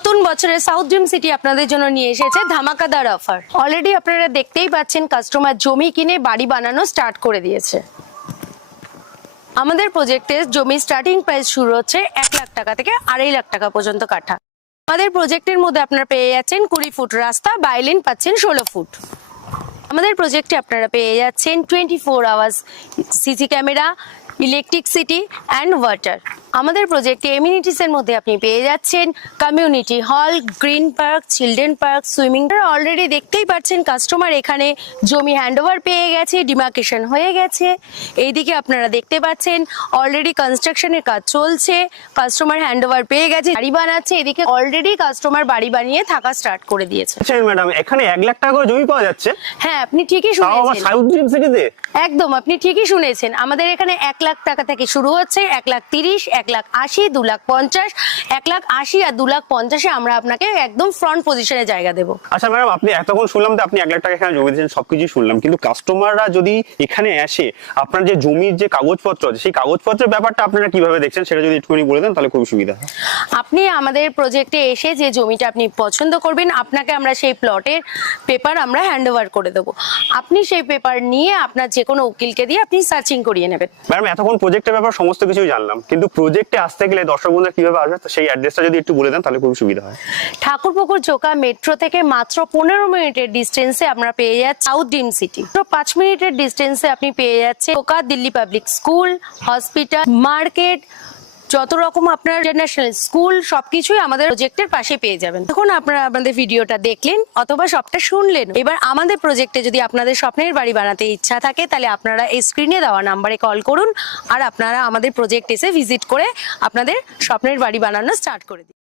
নতুন বছরে south dream city আপনাদের জন্য নিয়ে এসেছে ধামাকাদার অফার। অলরেডি আপনারা দেখতেই পাচ্ছেন কাস্টমার জমি কিনে বাড়ি বানানো স্টার্ট করে দিয়েছে। আমাদের প্রজেক্টের জমি স্টার্টিং প্রাইস শুরু হচ্ছে 1 লাখ টাকা থেকে 2.5 লাখ টাকা পর্যন্ত কাঠা। আমাদের প্রজেক্টের মধ্যে আপনারা পেয়ে যাচ্ছেন 20 ফুট রাস্তা, বাইলেন পাচ্ছেন 16 ফুট। আমাদের প্রজেক্টে আপনারা পেয়ে যাচ্ছেন 24 hours CC camera, electricity and water. আমাদের প্রজেক্টে এমিনিটিসের মধ্যে আপনি পেয়ে যাচ্ছেন community hall, green park, children park, swimming. Already দেখতেই পাচ্ছেন কাস্টমার এখানে জমি হ্যান্ডওভার পেয়ে গেছে, ডিমার্কেশন হয়ে গেছে। এইদিকে আপনারা দেখতে পাচ্ছেন অলরেডি কনস্ট্রাকশনের কাজ চলছে, কাস্টমার হ্যান্ডওভার পেয়ে গেছে, বাড়ি বানাচ্ছে। এদিকে অলরেডি কাস্টমার বাড়ি বানিয়ে থাকা স্টার্ট করে দিয়েছে। ম্যাডাম, এখানে 1 লাখ টাকা করে জমি পাওয়া যাচ্ছে? হ্যাঁ, আপনি ঠিকই শুনেছেন। সাউথ ড্রিম সিটিতে একদম আপনি ঠিকই শুনেছেন। আমাদের এখানে 1 লাখ টাকা থেকে শুরু হচ্ছে, 1,30,000, 1,80,000, 2,50,000, 1,80,000 আর 2,50,000 আমরা আপনাকে একদম ফ্রন্ট পজিশনে জায়গা দেবো। আচ্ছা ম্যাডাম, আপনি এতক্ষণ শুনলাম যে আপনি 1 লাখ টাকা এখানে জমি দিয়েছেন, সবকিছু শুনলাম, কিন্তু কাস্টমাররা যদি এখানে আসে, আপনার যে জমির যে কাগজপত্র আছে সেই কাগজপত্রের ব্যাপারটা আপনারা কিভাবে দেখছেন সেটা যদি একটুখানি বলে দেন তাহলে খুব সুবিধা হয়। আপনি আমাদের প্রজেক্টে এসে যে জমিটা আপনি পছন্দ করবেন, আপনাকে আমরা সেই প্লটের পেপার আমরা হ্যান্ডওভার করে দেবো। আপনি সেই পেপার নিয়ে আপনার যে কোনো উকিলকে দিয়ে আপনি সার্চিং করিয়ে নেবেন। ম্যাডাম, এতক্ষণ প্রজেক্টের ব্যাপার সমস্ত কিছুই জানলাম, কিন্তু প্রজেক্টে আসতে গেলে দর্শক বন্ধুরা কিভাবে আসবে সেই অ্যাড্রেসটা যদি একটু বলে দেন তাহলে খুব সুবিধা হয়। ঠাকুরপুকুর চোকা মেট্রো থেকে মাত্র 15 মিনিটের ডিস্টেন্সে আমরা পেয়ে যাচ্ছি সাউথ ড্রিম সিটি। 5 মিনিটের ডিস্টেন্সে আপনি পেয়ে যাচ্ছেন চোকা Delhi public school, hospital, market, যত রকম আপনার ইন্টারন্যাশনাল স্কুল সবকিছুই আমাদের প্রজেক্টের পাশে পেয়ে যাবেন। এখন আপনারা আমাদের ভিডিওটা দেখলেন অথবা সবটা শুনলেন। এবার আমাদের প্রজেক্টে যদি আপনাদের স্বপ্নের বাড়ি বানাতে ইচ্ছা থাকে তাহলে আপনারা এই স্ক্রিনে দেওয়া নাম্বারে কল করুন আর আপনারা আমাদের প্রজেক্ট এসে ভিজিট করে আপনাদের স্বপ্নের বাড়ি বানানো স্টার্ট করে দিন।